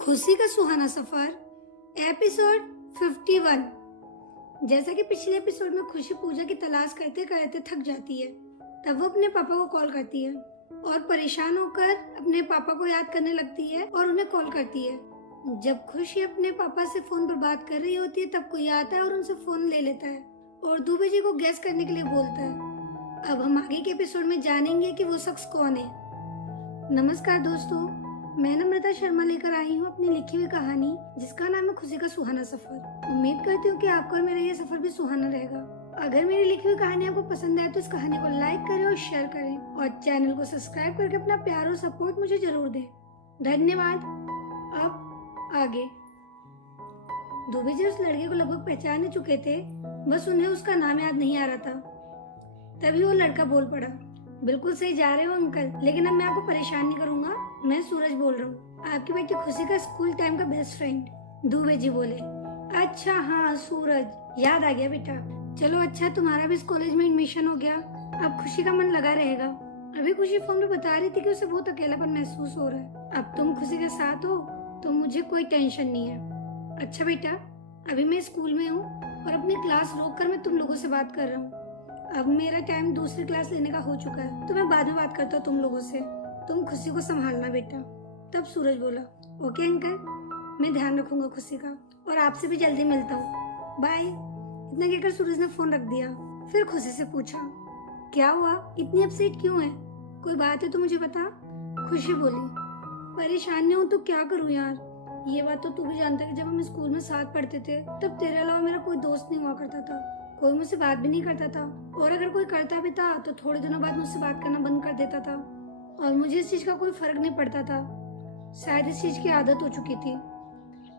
खुशी का सुहाना सफर एपिसोड 51। जैसा कि पिछले एपिसोड में खुशी पूजा की तलाश करते करते थक जाती है, तब वो अपने पापा को कॉल करती है और परेशान होकर अपने पापा को याद करने लगती है और उन्हें कॉल करती है। जब खुशी अपने पापा से फोन पर बात कर रही होती है, तब कोई आता है और उनसे फोन ले लेता है और दुबे जी को गैस करने के लिए बोलता है। अब हम आगे के एपिसोड में जानेंगे कि वो शख्स कौन है। नमस्कार दोस्तों, मैं नम्रता शर्मा लेकर आई हूँ अपनी लिखी हुई कहानी जिसका नाम है खुशी का सुहाना सफर। उम्मीद करती हूँ कि आपका और मेरा ये सफर भी सुहाना रहेगा। अगर मेरी लिखी हुई कहानी आपको पसंद आए तो इस कहानी को लाइक करें और शेयर करें और चैनल को सब्सक्राइब करके अपना प्यार और सपोर्ट मुझे जरूर दें। धन्यवाद। अब आगे। दुबे जी उस लड़के को लगभग पहचान चुके थे, बस उन्हें उसका नाम याद नहीं आ रहा था। तभी वो लड़का बोल पड़ा, बिल्कुल सही जा रहे हो अंकल, लेकिन अब मैं आपको परेशान नहीं करूंगा। मैं सूरज बोल रहा हूँ, आपकी बेटी खुशी का स्कूल टाइम का बेस्ट फ्रेंड। दुबे जी बोले, अच्छा हाँ सूरज, याद आ गया बेटा। चलो अच्छा, तुम्हारा भी इस कॉलेज में एडमिशन हो गया, अब खुशी का मन लगा रहेगा। अभी खुशी फोन पे बता रही थी कि उसे बहुत अकेलापन महसूस हो रहा है। अब तुम खुशी के साथ हो तो मुझे कोई टेंशन नहीं है। अच्छा बेटा, अभी मैं स्कूल में हूँ और अपनी क्लास रोक कर मैं तुम लोगों से बात कर रहा हूँ। अब मेरा टाइम दूसरी क्लास लेने का हो चुका है, तो मैं बाद में बात करता हूँ तुम लोगों से। तुम खुशी को संभालना बेटा। तब सूरज बोला, ओके अंकल, मैं ध्यान रखूंगा खुशी का और आपसे भी जल्दी मिलता हूँ, बाय। इतना कहकर सूरज ने फोन रख दिया। फिर खुशी से पूछा, क्या हुआ, इतनी अपसेट क्यों है? कोई बात है तो मुझे बता। खुशी बोली, परेशान नहीं हूँ तो क्या करूँ यार। ये बात तो तू भी जानता है कि जब हम स्कूल में साथ पढ़ते थे तब तेरे अलावा मेरा कोई दोस्त नहीं हुआ करता था। कोई मुझसे बात भी नहीं करता था और अगर कोई करता भी था तो थोड़े दिनों बाद मुझसे बात करना बंद कर देता था और मुझे इस चीज का कोई फर्क नहीं पड़ता था। शायद इस चीज की आदत हो चुकी थी।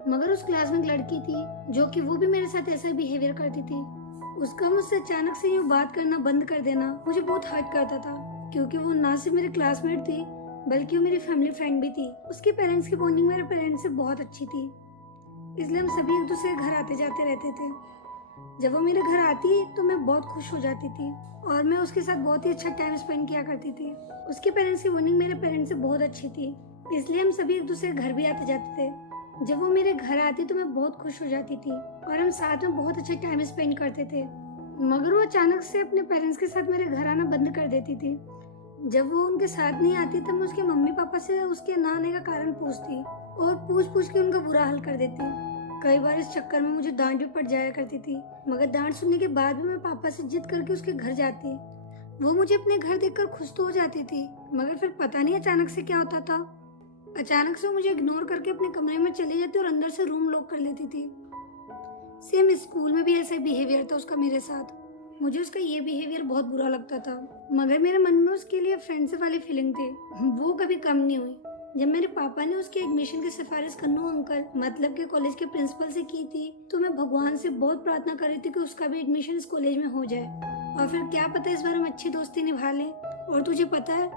मगर उस क्लास में एक लड़की थी जो कि वो भी मेरे साथ ऐसा ही बिहेवियर करती थी। उसका मुझसे अचानक से यूँ बात करना बंद कर देना मुझे बहुत हर्ट करता था, क्योंकि वो ना सिर्फ मेरी क्लासमेट थी बल्कि वो मेरी फैमिली फ्रेंड भी थी। उसके पेरेंट्स की बॉन्डिंग मेरे पेरेंट्स से बहुत अच्छी थी, इसलिए हम सभी एक दूसरे के घर आते जाते रहते थे। जब वो मेरे घर आती तो मैं बहुत खुश हो जाती थी और मैं उसके साथ बहुत ही अच्छा टाइम स्पेंड किया करती थी। उसके पेरेंट्स की बॉन्डिंग मेरे पेरेंट्स से बहुत अच्छी थी, इसलिए हम सभी एक दूसरे के घर भी आते जाते थे। जब वो मेरे घर आती तो मैं बहुत खुश हो जाती थी और हम साथ में बहुत अच्छा टाइम स्पेंड करते थे। मगर वो अचानक से अपने पेरेंट्स के साथ मेरे घर आना बंद कर देती थी। जब वो उनके साथ नहीं आती तब मैं उसके मम्मी पापा से उसके ना आने का कारण पूछती और पूछ के उनका बुरा हाल कर देती। कई बार इस चक्कर में मुझे डांट भी पड़ जाया करती थी, मगर डांट सुनने के बाद भी मैं पापा से जिद करके उसके घर जाती। वो मुझे अपने घर देखकर खुश तो हो जाती थी, मगर फिर पता नहीं अचानक से क्या होता था। अचानक से वो मुझे इग्नोर करके अपने कमरे में चली जाती और अंदर से रूम लॉक कर लेती थी। सेम स्कूल में भी ऐसा बिहेवियर था उसका मेरे साथ। मुझे उसका ये बिहेवियर बहुत बुरा लगता था, मगर मेरे मन में उसके लिए फ्रेंडशिप वाली फीलिंग थी, वो कभी कम नहीं हुई। जब मेरे पापा ने उसके एडमिशन की सिफारिश कन्नू अंकल मतलब के कॉलेज के प्रिंसिपल से की थी, तो मैं भगवान से बहुत प्रार्थना कर रही थी कि उसका भी एडमिशन इस कॉलेज में हो जाए और फिर क्या पता इस बार हम अच्छी दोस्ती निभा लें। और तुझे पता है,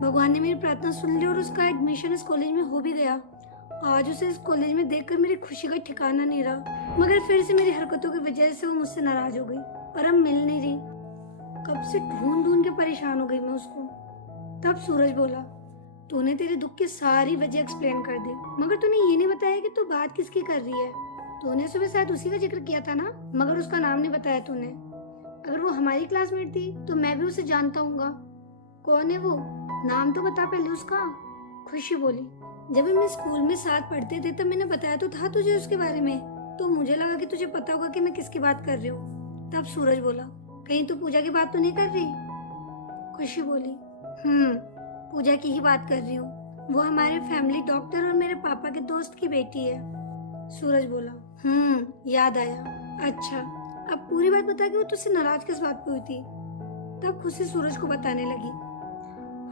भगवान ने मेरी प्रार्थना सुन ली और उसका एडमिशन इस कॉलेज में हो भी गया। आज उसे इस कॉलेज में देखकर मेरी खुशी का ठिकाना नहीं रहा, मगर फिर से मेरी हरकतों की वजह से वो मुझसे नाराज हो गई और अब मिल नहीं रही। कब से ढूंढ के परेशान हो गई मैं उसको। तब सूरज बोला, तूने तेरे दुख की सारी वजह एक्सप्लेन कर दी, मगर तूने ये नहीं बताया कि तू बात किसकी कर रही है। तूने सुबह शायद उसी का जिक्र किया था ना, मगर उसका नाम नहीं बताया तूने। अगर वो हमारी क्लासमेट थी तो मैं भी उसे जानता हूँगा। कौन है वो, नाम तो बता पहले उसका। खुशी बोली, जब हम स्कूल में साथ पढ़ते थे तब मैंने बताया तो था तुझे उसके बारे में, तो मुझे लगा कि तुझे पता होगा कि मैं किसकी बात कर रही हूँ। तब सूरज बोला, कहीं तू पूजा की बात तो नहीं कर रही? खुशी बोली, पूजा की ही बात कर रही हूँ, वो हमारे फैमिली डॉक्टर और मेरे पापा के दोस्त की बेटी है। सूरज बोला, याद आया। अच्छा, अब पूरी बात बता कि वो तुझसे नाराज किस बात पे हुई थी। तब खुशी सूरज को बताने लगी।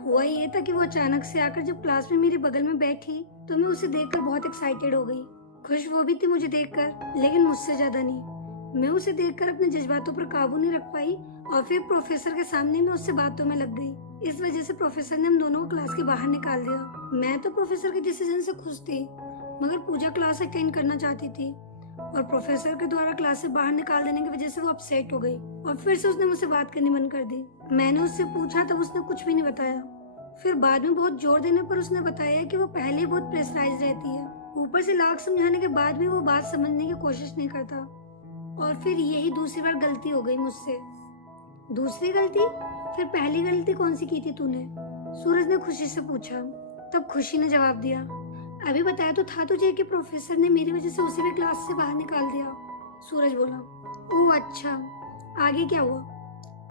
हुआ ये था कि वो अचानक से आकर जब क्लास में मेरे बगल में बैठी तो मैं उसे देखकर बहुत एक्साइटेड हो गई। खुश वो भी थी मुझे देखकर, लेकिन मुझसे ज्यादा नहीं। मैं उसे देखकर अपने जज्बातों पर काबू नहीं रख पाई और फिर प्रोफेसर के सामने मैं उससे बातों में लग गई। इस वजह से प्रोफेसर ने हम दोनों को क्लास के बाहर निकाल दिया। मैं तो प्रोफेसर के डिसीजन से खुश थी, मगर पूजा क्लास अटेंड करना चाहती थी और प्रोफेसर के द्वारा क्लास से बाहर निकाल देने की वजह से वो अपसेट हो गई और फिर से उसने मुझसे बात करनी बंद कर दी। मैंने उससे पूछा तब उसने कुछ भी नहीं बताया। फिर बाद में बहुत जोर देने पर उसने बताया कि वो पहले बहुत प्रेशराइज रहती है ऊपर से लाख समझाने के बाद भी वो बात समझने की कोशिश नहीं करता। और फिर यही दूसरी बार गलती हो गई मुझसे। दूसरी गलती? फिर पहली गलती कौन सी की थी तूने? सूरज ने खुशी से पूछा। तब खुशी ने जवाब दिया, अभी बताया तो था तुझे कि प्रोफेसर ने मेरी वजह से उसे भी क्लास से बाहर निकाल दिया। सूरज बोला, ओह अच्छा, आगे क्या हुआ?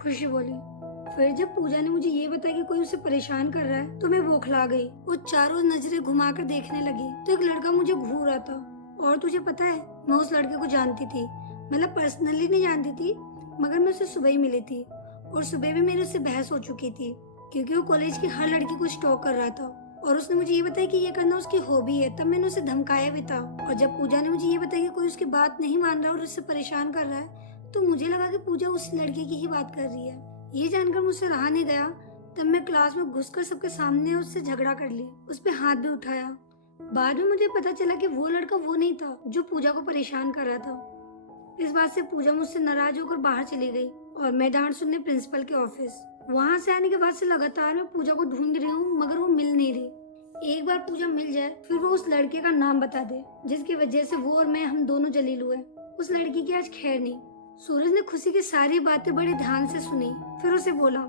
खुशी बोली, फिर जब पूजा ने मुझे ये बताया कि कोई उसे परेशान कर रहा है तो मैं बौखला गई। वो चारों नजरें घुमाकर देखने लगी तो एक लड़का मुझे घूर रहा था। और तुझे पता है, मैं उस लड़के को जानती थी। मतलब पर्सनली नहीं जानती थी, मगर मैं उसे सुबह ही मिली थी और सुबह भी मेरी उससे बहस हो चुकी थी क्योंकि वो कॉलेज की हर लड़की को स्टॉक कर रहा था। और उसने मुझे ये बताया कि ये करना उसकी हॉबी है। तब मैंने उसे धमकाया भी था। और जब पूजा ने मुझे ये बताया कि कोई उसकी बात नहीं मान रहा और उससे परेशान कर रहा है तो मुझे लगा कि पूजा उस लड़के की ही बात कर रही है। ये जानकर मुझसे रहा नहीं गया। तब मैं क्लास में घुसकर सबके सामने उससे झगड़ा कर ली, उस पे हाथ भी उठाया। बाद में मुझे पता चला कि वो लड़का वो नहीं था जो पूजा को परेशान कर रहा था। इस बात से पूजा मुझसे नाराज होकर बाहर चली गई और मैं डांट सुनने प्रिंसिपल के ऑफिस। वहाँ से आने के बाद से लगातार मैं पूजा को ढूंढ रही हूँ मगर वो मिल नहीं रही। एक बार पूजा मिल जाए फिर वो उस लड़के का नाम बता दे जिसकी वजह से वो और मैं हम दोनों जलील हुए। उस लड़की की आज खैर नहीं। सूरज ने खुशी की सारी बातें बड़े ध्यान से सुनी। फिर उसे बोला,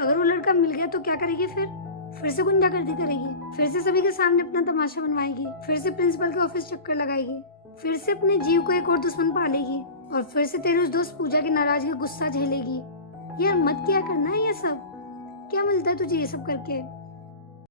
अगर वो लड़का मिल गया तो क्या करेगी? फिर से गुंडागर्दी करेगी, फिर से सभी के सामने अपना तमाशा बनवाएगी, फिर से प्रिंसिपल के ऑफिस चक्कर लगाएगी, फिर से अपने जीव को एक और दुश्मन पालेगी और फिर से तेरे उस दोस्त पूजा की नाराजगी गुस्सा झेलेगी। यार मत क्या करना है ये सब। क्या मिलता है तुझे ये सब करके?